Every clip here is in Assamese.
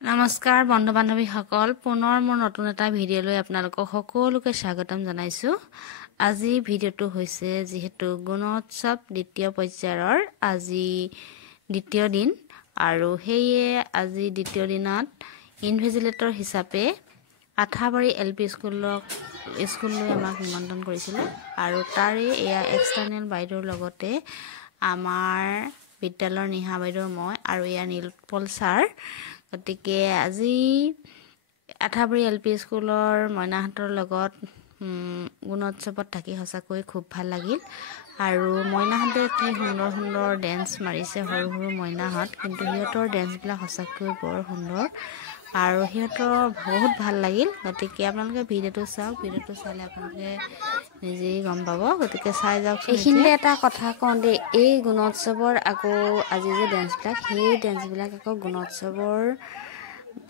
নমস্কাৰ বন্ধু বান্ধৱীসকল পুনৰ মোৰ নতুন এটা ভিডিঅ'লৈ আপোনালোকক সকলোকে স্বাগতম জনাইছো। আজি ভিডিঅ'টো হৈছে যেহেতু গুণোৎসৱ দ্বিতীয় পৰ্যায়ৰ আজি দ্বিতীয় দিন আৰু হেয়ে আজি দ্বিতীয় দিনত ইনভিজিলেটৰ হিচাপে আঠাবাৰী এলপি স্কুললৈ আমাক নিমন্ত্ৰণ কৰিছিল আৰু তাৰে এয়া এক্সটাৰ্নেল বাইদেউৰ লগতে আমাৰ বিদ্যালয়ৰ নিহা বাইদেউ মই আৰু এয়া নীলপল ছাৰ গতিকে আজি আঠাবাৰী এলপি স্কুলৰ মইনাহঁতৰ লগত গুণোৎসৱত থাকি সঁচাকৈ খুব ভাল লাগিল আৰু মইনাহঁতে কি সুন্দৰ সুন্দৰ ডেন্স মাৰিছে সৰু সৰু মইনাহঁত কিন্তু সিহঁতৰ ডেন্সবিলাক সঁচাকৈ বৰ সুন্দৰ আৰু সিহঁতৰ বহুত ভাল লাগিল গতিকে আপোনালোকে ভিডিঅ'টো চাওক ভিডিঅ'টো চালে আপোনালোকে নিজেই গম পাব গতিকে চাই যাওক এইখিনিতে এটা কথা কওঁ দেই এই গুণোৎসৱৰ আকৌ আজি যে ডেন্সবিলাক সেই ডেন্সবিলাক আকৌ গুণোৎসৱৰ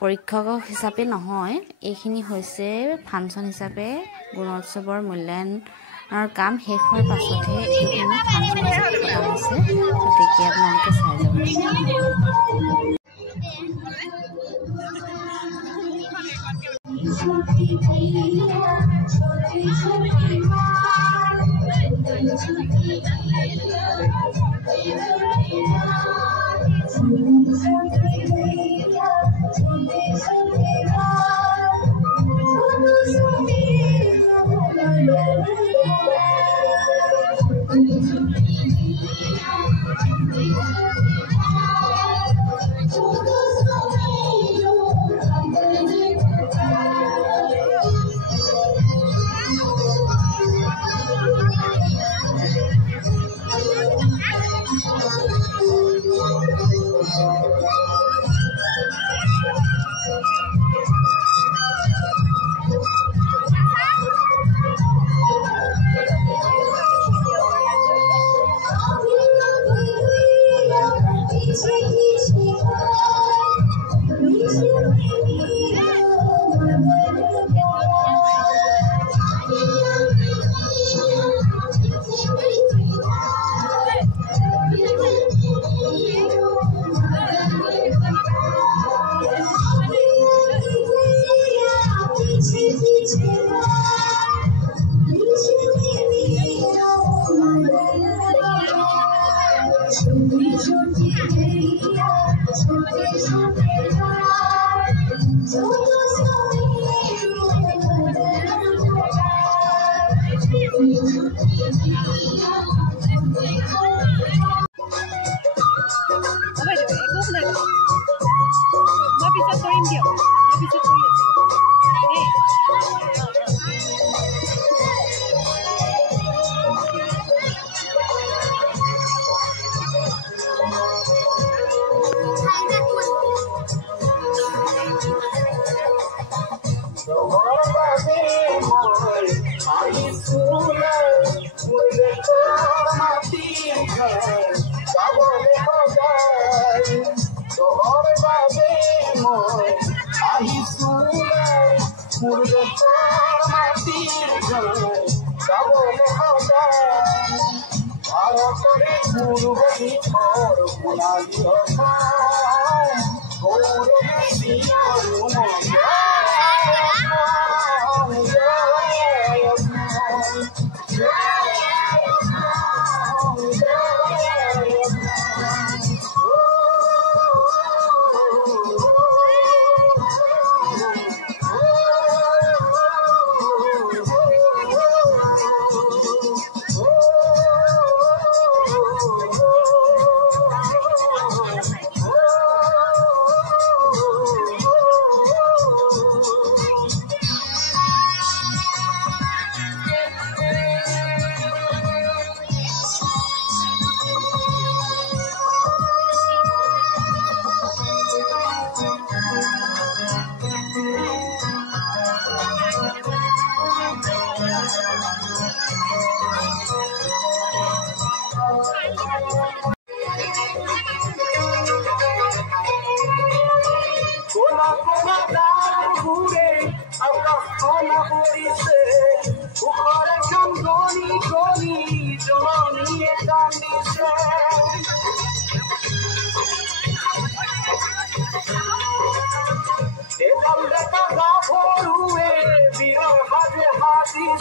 পৰীক্ষক হিচাপে নহয় এইখিনি হৈছে ফাংচন হিচাপে গুণোৎসৱৰ মূল্যায়নৰ কাম শেষ হোৱাৰ পাছতহে এইখিনি ফাংচন হিচাপে পতা হৈছে গতিকে আপোনালোকে চাই যাব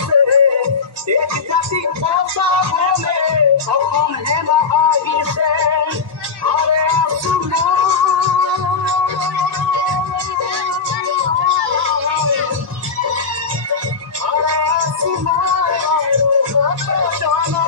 से एक जाति पोसा बोले हम है महाई से अरे सुनो अरे सुनो जाना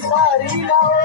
Sarila